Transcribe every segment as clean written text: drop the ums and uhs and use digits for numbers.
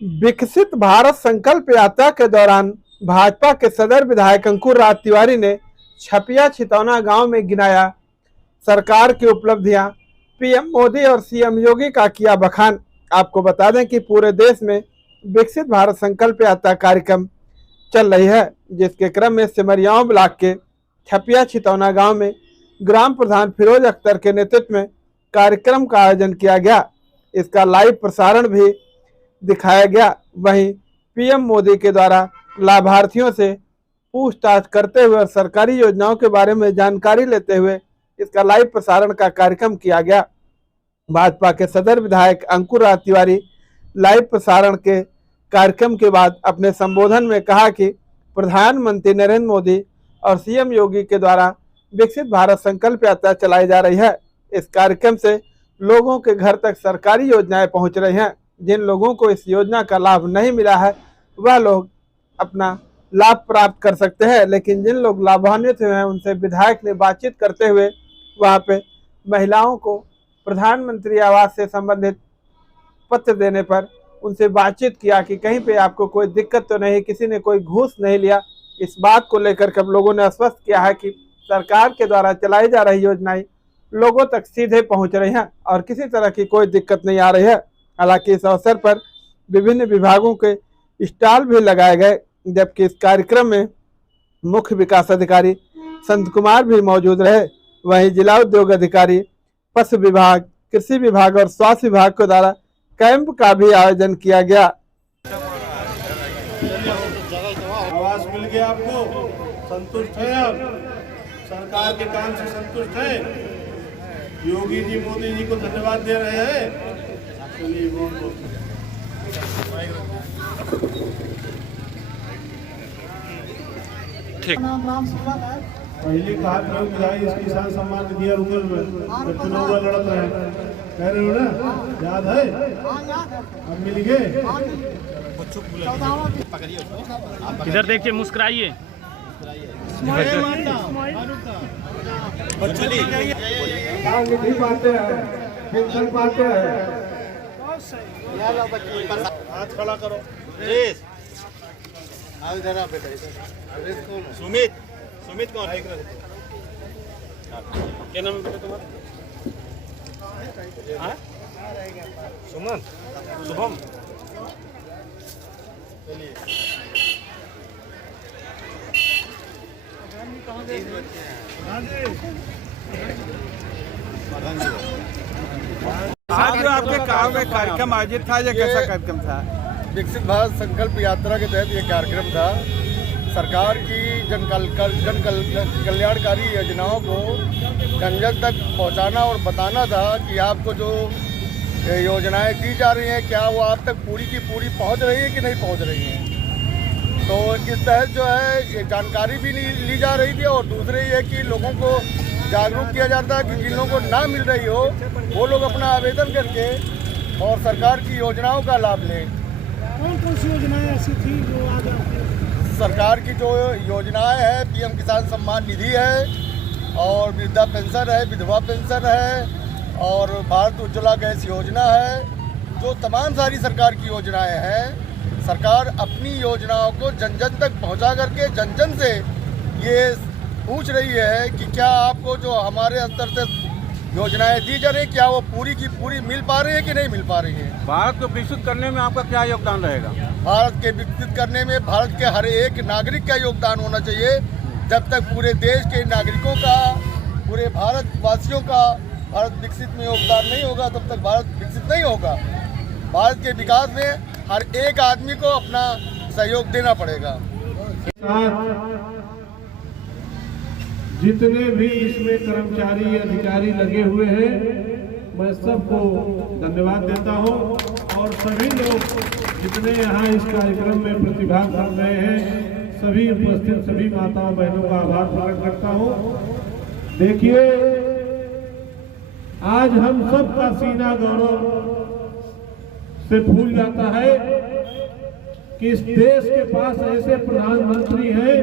विकसित भारत संकल्प यात्रा के दौरान भाजपा के सदर विधायक अंकुर राज तिवारी ने छपिया छितौना गांव में गिनाया सरकार की उपलब्धियां, पीएम मोदी और सीएम योगी का किया बखान। आपको बता दें कि पूरे देश में विकसित भारत संकल्प यात्रा कार्यक्रम चल रही है, जिसके क्रम में सिमरियाओं ब्लॉक के छपिया छितौना गांव में ग्राम प्रधान फिरोज अख्तर के नेतृत्व में कार्यक्रम का आयोजन किया गया। इसका लाइव प्रसारण भी दिखाया गया। वहीं पीएम मोदी के द्वारा लाभार्थियों से पूछताछ करते हुए और सरकारी योजनाओं के बारे में जानकारी लेते हुए इसका लाइव प्रसारण का कार्यक्रम किया गया। भाजपा के सदर विधायक अंकुर राज तिवारी लाइव प्रसारण के कार्यक्रम के बाद अपने संबोधन में कहा कि प्रधानमंत्री नरेंद्र मोदी और सीएम योगी के द्वारा विकसित भारत संकल्प यात्रा चलाई जा रही है। इस कार्यक्रम से लोगों के घर तक सरकारी योजनाएं पहुंच रही हैं। जिन लोगों को इस योजना का लाभ नहीं मिला है वह लोग अपना लाभ प्राप्त कर सकते हैं, लेकिन जिन लोग लाभान्वित हुए हैं उनसे विधायक ने बातचीत करते हुए वहां पे महिलाओं को प्रधानमंत्री आवास से संबंधित पत्र देने पर उनसे बातचीत किया कि कहीं पे आपको कोई दिक्कत तो नहीं, किसी ने कोई घूस नहीं लिया। इस बात को लेकर कब लोगों ने आश्वस्त किया है कि सरकार के द्वारा चलाई जा रही योजनाएं लोगों तक सीधे पहुंच रही हैं और किसी तरह की कोई दिक्कत नहीं आ रही है। हालांकि इस अवसर पर विभिन्न विभागों के स्टॉल भी लगाए गए, जबकि इस कार्यक्रम में मुख्य विकास अधिकारी संत कुमार भी मौजूद रहे। वहीं जिला उद्योग अधिकारी, पशु विभाग, कृषि विभाग और स्वास्थ्य विभाग के द्वारा कैंप का भी आयोजन किया गया। आवास मिल गया आपको, संतुष्ट है आप? सरकार के काम से संतुष्ट है? योगी जी मोदी जी को धन्यवाद दे रहे हैं। चलिए ठीक। पहले कहा था कि भाई इस किसान सम्मान निधि रुकल में चुनाव लड़त रहे, कह रहे हो ना, याद है? अब मिल गए। इधर देखिए, मुस्कुराइए। हाथ खड़ा करो। सुमित, सुमित कौन है? क्या नाम है बेटा तुम्हारा? सुमन, शुभम। आज जो आपके गांव में कार्यक्रम आयोजित था, यह कैसा कार्यक्रम था? विकसित भारत संकल्प यात्रा के तहत ये कार्यक्रम था। सरकार की जन कल्याणकारी योजनाओं को जन जन तक पहुंचाना और बताना था कि आपको जो योजनाएं दी जा रही हैं क्या वो आप तक पूरी की पूरी पहुंच रही है कि नहीं पहुंच रही हैं। तो इस तहत जो है ये जानकारी भी ली जा रही थी और दूसरे ये कि लोगों को जागरूक किया जाता है कि जिन लोगों को ना मिल रही हो वो लोग अपना आवेदन करके और सरकार की योजनाओं का लाभ लें। कौन सी योजनाएं ऐसी थी जो आज सरकार की जो योजनाएं हैं, पीएम किसान सम्मान निधि है और वृद्धा पेंशन है, विधवा पेंशन है और भारत उज्ज्वला गैस योजना है, जो तमाम सारी सरकार की योजनाएं हैं। सरकार अपनी योजनाओं को जन जन तक पहुंचा करके जन जन से ये पूछ रही है कि क्या आपको जो हमारे स्तर से योजनाएं दी जा रही क्या वो पूरी की पूरी मिल पा रही है कि नहीं मिल पा रही है। भारत को विकसित करने में आपका क्या योगदान रहेगा? भारत के विकसित करने में भारत के हर एक नागरिक का योगदान होना चाहिए। जब तक पूरे देश के नागरिकों का, पूरे भारतवासियों का भारत विकसित में योगदान नहीं होगा तब तक भारत विकसित नहीं होगा। भारत के विकास में हर एक आदमी को अपना सहयोग देना पड़ेगा। जितने भी इसमें कर्मचारी अधिकारी लगे हुए हैं मैं सबको धन्यवाद देता हूं और सभी लोग जितने यहाँ इस कार्यक्रम में प्रतिभाग कर रहे हैं सभी उपस्थित सभी माताओं बहनों का आभार प्रकट करता हूं। देखिए, आज हम सबका सीना गौरव से फूल जाता है कि इस देश के पास ऐसे प्रधानमंत्री हैं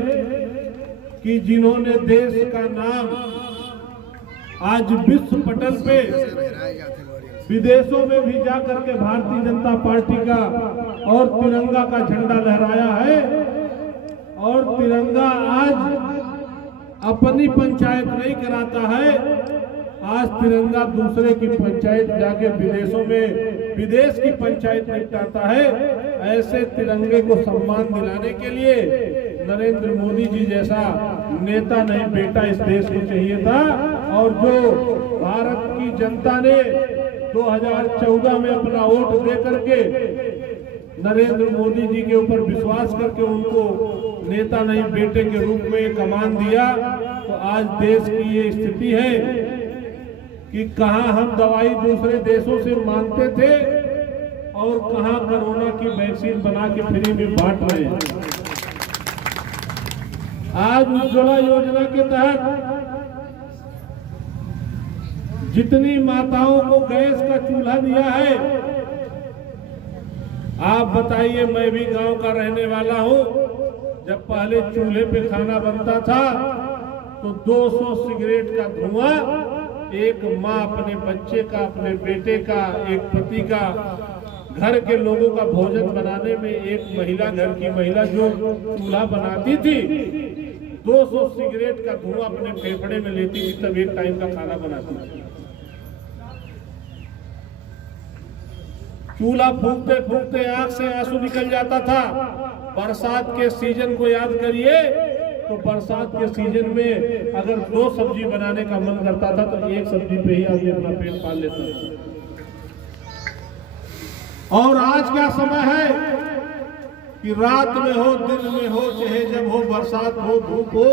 कि जिन्होंने देश का नाम आज विश्व पटल पे विदेशों में भी जाकर के भारतीय जनता पार्टी का और तिरंगा का झंडा लहराया है। और तिरंगा आज अपनी पंचायत नहीं कराता है, आज तिरंगा दूसरे की पंचायत जाके विदेशों में विदेश की पंचायत निपटाता है। ऐसे तिरंगे को सम्मान दिलाने के लिए नरेंद्र मोदी जी जैसा नेता नहीं बेटा इस देश को चाहिए था। और जो भारत की जनता ने 2014 में अपना वोट दे करके नरेंद्र मोदी जी के ऊपर विश्वास करके उनको नेता नहीं बेटे के रूप में कमान दिया, तो आज देश की ये स्थिति है कि कहां हम दवाई दूसरे देशों से मांगते थे और कहां कोरोना की वैक्सीन बना के फ्री में बांट रहे हैं। आज उज्ज्वला योजना के तहत जितनी माताओं को गैस का चूल्हा दिया है, आप बताइए, मैं भी गांव का रहने वाला हूं। जब पहले चूल्हे पे खाना बनता था तो 200 सिगरेट का धुआं एक माँ अपने बच्चे का, अपने बेटे का, एक पति का, घर के लोगों का भोजन बनाने में एक महिला, घर की महिला जो चूल्हा बनाती थी, 200 सिगरेट का धुआं अपने फेफड़े में लेती थी, तब एक टाइम का खाना बनाती थी। चूल्हा फूंकते फूंकते आंख से आंसू निकल जाता था। बरसात के सीजन को याद करिए, तो बरसात के सीजन में अगर 2 सब्जी बनाने का मन करता था तो एक सब्जी पे ही आदमी अपना पेट पाल लेता था। और आज क्या समय है कि रात में हो, दिन में हो, चाहे जब हो, बरसात हो, धूप हो,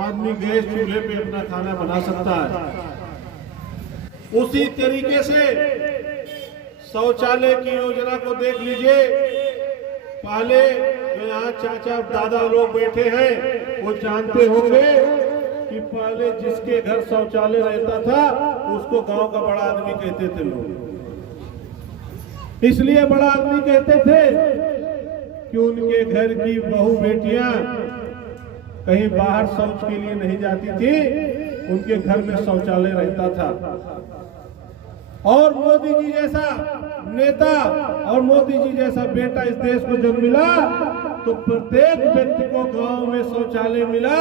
आदमी गैस चूल्हे पे अपना खाना बना सकता है। उसी तरीके से शौचालय की योजना को देख लीजिए। पहले जो यहाँ चाचा दादा लोग बैठे हैं वो जानते होंगे कि पहले जिसके घर शौचालय रहता था उसको गांव का बड़ा आदमी कहते थे लोग। इसलिए बड़ा आदमी कहते थे कि उनके घर की बहू बेटियां कहीं बाहर शौच के लिए नहीं जाती थी, उनके घर में शौचालय रहता था। और मोदी जी जैसा नेता और मोदी जी जैसा बेटा इस देश को जब मिला तो प्रत्येक व्यक्ति को गांव में शौचालय मिला,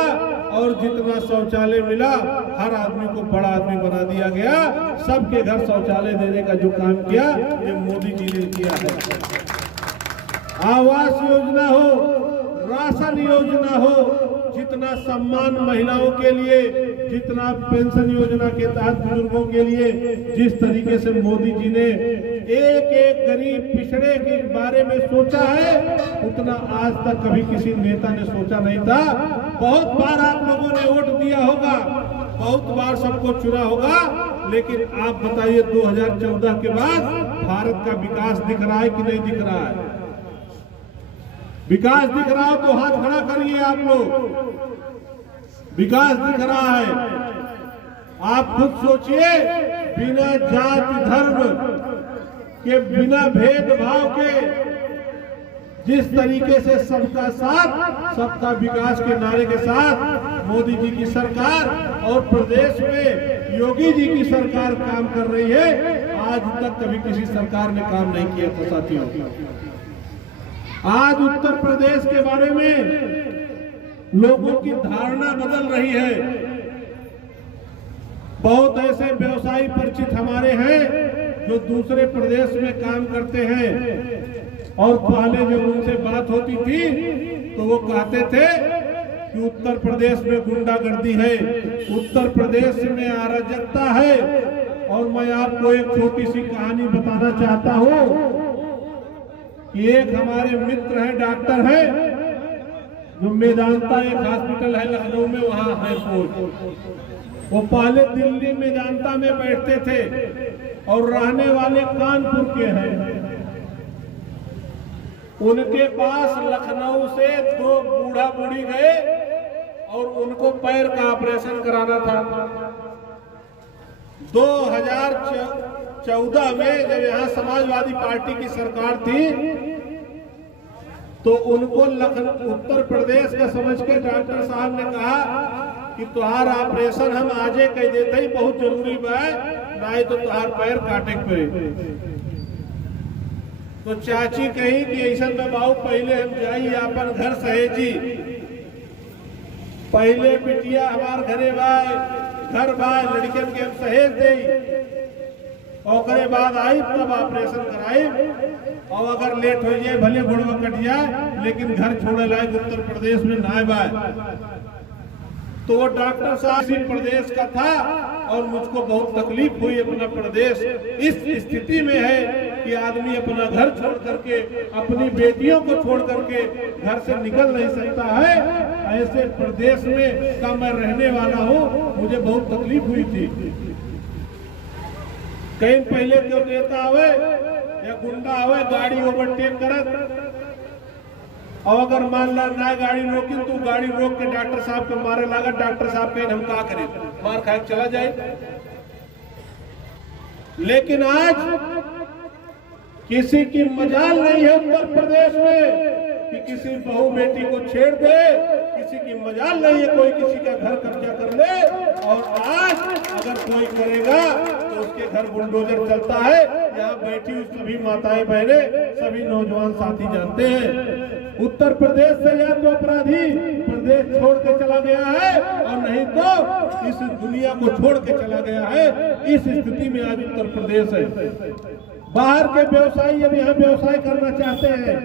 और जितना शौचालय मिला हर आदमी को बड़ा आदमी बना दिया गया। सबके घर शौचालय देने का जो काम किया ये मोदी जी ने किया है। आवास योजना हो, राशन योजना हो, जितना सम्मान महिलाओं के लिए, जितना पेंशन योजना के तहत बुजुर्गों के लिए जिस तरीके से मोदी जी ने एक एक गरीब पिछड़े के बारे में सोचा है, उतना आज तक कभी किसी नेता ने सोचा नहीं था। बहुत बार आप लोगों ने वोट दिया होगा, बहुत बार सबको चुना होगा, लेकिन आप बताइए 2014 के बाद भारत का विकास दिख रहा है कि नहीं दिख रहा है? विकास दिख रहा हो तो हाथ खड़ा करिए आप लोग। विकास दिख रहा है, आप खुद सोचिए, बिना जाति धर्म के, बिना भेदभाव के, जिस तरीके से सबका साथ सबका विकास के नारे के साथ मोदी जी की सरकार और प्रदेश में योगी जी की सरकार काम कर रही है, आज तक कभी किसी सरकार ने काम नहीं किया था साथियों। आज उत्तर प्रदेश के बारे में लोगों की धारणा बदल रही है। बहुत ऐसे व्यवसायी परिचित हमारे हैं जो दूसरे प्रदेश में काम करते हैं, और पहले जब उनसे बात होती थी तो वो कहते थे कि उत्तर प्रदेश में गुंडागर्दी है, उत्तर प्रदेश में अराजकता है। और मैं आपको एक छोटी सी कहानी बताना चाहता हूँ कि एक हमारे मित्र हैं, डॉक्टर हैं, जो मेदांता एक हॉस्पिटल है लखनऊ में, वहां है पोस्ट। वो पहले दिल्ली मेदांता में बैठते थे और रहने वाले कानपुर के हैं। उनके पास लखनऊ से 2 बूढ़ा बूढ़ी गए और उनको पैर का ऑपरेशन कराना था। 2014 में जब यहाँ समाजवादी पार्टी की सरकार थी तो उनको उत्तर प्रदेश का समझ के डॉक्टर साहब ने कहा कि तुम्हारा ऑपरेशन हम आजे कह देते ही बहुत जरूरी है, नहीं तो तार पैर काटे पे। तो चाची कही कि ऐसा में बाबू पहले हम जाइए अपन घर सहेजी, पहले बिटिया हमार घरे बाय घर बाय लड़कियन के हम सहेज दे, और बाद आई तब ऑपरेशन कराई, और अगर लेट हो जाए भले घोड़वा कट जाए लेकिन घर छोड़े लायक उत्तर प्रदेश में ना बाय। तो वो डॉक्टर साहब इसी प्रदेश का था और मुझको बहुत तकलीफ हुई। अपना प्रदेश इस स्थिति में है कि आदमी अपना घर छोड़ करके, अपनी बेटियों को छोड़ करके घर से निकल नहीं सकता है। ऐसे प्रदेश में का मैं रहने वाला हूँ, मुझे बहुत तकलीफ हुई थी। कहीं पहले क्यों नेता आवे या गुंडा आवे गाड़ी ओवरटेक करत, और अगर मान ला ना गाड़ी रोकी तो गाड़ी रोक के डॉक्टर साहब को मारे लगा, डॉक्टर साहब कहें हम क्या करें, मार खा के चला जाए। लेकिन आज किसी की मजाल नहीं है उत्तर प्रदेश में कि किसी बहू बेटी को छेड़ दे, किसी की मजाल नहीं है कोई किसी का घर कब्जा कर ले। और आज अगर कोई करेगा तो उसके घर बुलडोजर चलता है। यहाँ बैठी हुई सभी माताएं बहनें, सभी नौजवान साथी जानते हैं उत्तर प्रदेश से या तो अपराधी प्रदेश छोड़ के चला गया है और नहीं तो इस दुनिया को छोड़ के चला गया है। इस स्थिति में आज उत्तर प्रदेश है। बाहर के व्यवसायी अब यहाँ व्यवसाय करना चाहते हैं।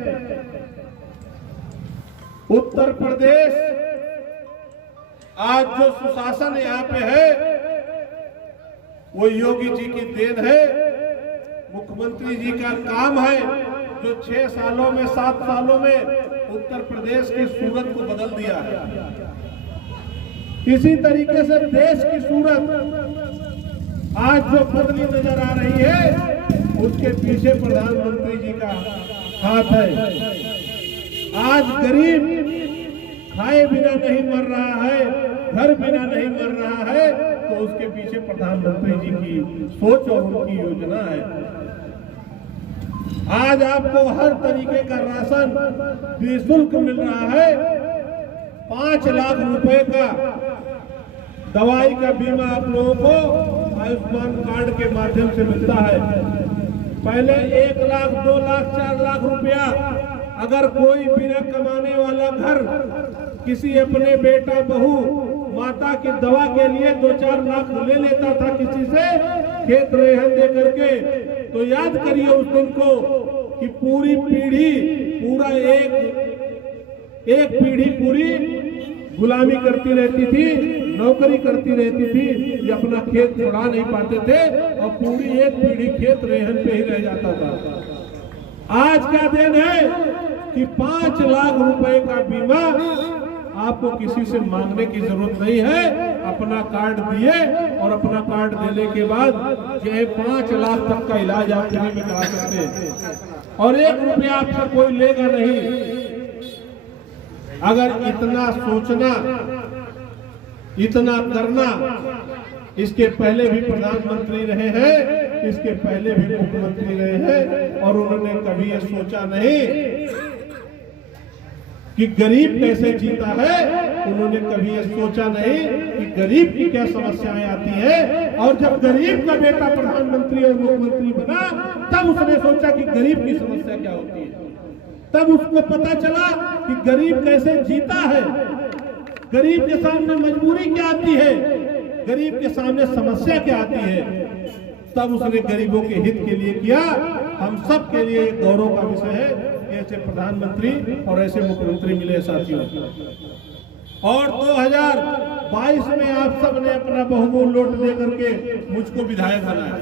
उत्तर प्रदेश आज जो सुशासन यहाँ पे है वो योगी जी की देन है, मुख्यमंत्री जी का काम है जो 6 सालों में 7 सालों में उत्तर प्रदेश की सूरत को बदल दिया है। इसी तरीके से देश की सूरत आज जो बदली नजर आ रही है उसके पीछे प्रधानमंत्री जी का हाथ है। आज गरीब खाए बिना नहीं मर रहा है, घर बिना नहीं मर रहा है, तो उसके पीछे प्रधानमंत्री जी की सोच और उनकी योजना है। आज आपको हर तरीके का राशन निःशुल्क मिल रहा है। 5 लाख रुपए का दवाई का बीमा आप लोगों को आयुष्मान कार्ड के माध्यम से मिलता है। पहले 1 लाख, 2 लाख, 4 लाख रुपया अगर कोई बिना कमाने वाला घर किसी अपने बेटा बहू माता की दवा के लिए 2-4 लाख ले लेता था किसी से खेत रेहन दे करके, तो याद करिए उस दिन को कि पूरी पीढ़ी, पूरा एक पीढ़ी पूरी गुलामी करती रहती थी, नौकरी करती रहती थी, ये अपना खेत छुड़ा नहीं पाते थे और पूरी एक पीढ़ी खेत रेहन पे ही रह जाता था। आज का दिन है कि 5 लाख रुपए का बीमा आपको किसी से मांगने की जरूरत नहीं है। अपना कार्ड दिए और अपना कार्ड देने के बाद चाहे 5 लाख तक का इलाज आप फ्री में करा सकते हैं और 1 रुपया आपसे कोई लेगा नहीं। अगर इतना सोचना, इतना करना, इसके पहले भी प्रधानमंत्री रहे हैं, इसके पहले भी मुख्यमंत्री रहे हैं और उन्होंने कभी ये सोचा नहीं कि गरीब कैसे जीता है। उन्होंने कभी ये सोचा नहीं कि गरीब की क्या समस्याएं आती है। और जब गरीब का बेटा प्रधानमंत्री और मुख्यमंत्री बना तब उसने सोचा कि गरीब की समस्या क्या होती है। तब उसको पता चला कि गरीब कैसे जीता है, गरीब के सामने मजबूरी क्या आती है, गरीब के सामने समस्या क्या आती है। तब उसने गरीबों के हित के लिए किया। हम सब के लिए एक गौरव का विषय है कि ऐसे प्रधानमंत्री और ऐसे मुख्यमंत्री मिले साथियों। और 2022 में आप सब ने अपना बहुमूल्य वोट दे करके मुझको विधायक बनाया।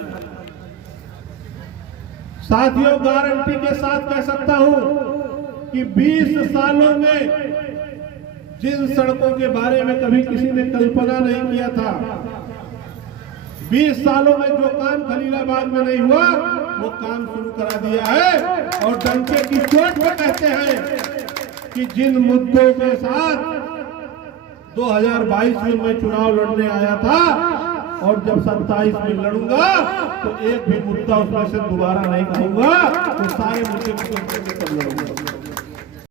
साथियों, गारंटी के साथ कह सकता हूं कि 20 सालों में जिन सड़कों के बारे में कभी किसी ने कल्पना नहीं किया था, 20 सालों में जो काम खलीलाबाद में नहीं हुआ वो काम शुरू करा दिया है। और डंके की चोट पर कहते हैं कि जिन मुद्दों के साथ 2022 में मैं चुनाव लड़ने आया था और जब 27 में लड़ूंगा तो एक भी मुद्दा उसमें से दोबारा नहीं कहूंगा, तो सारे मुद्दे को लड़ूंगा।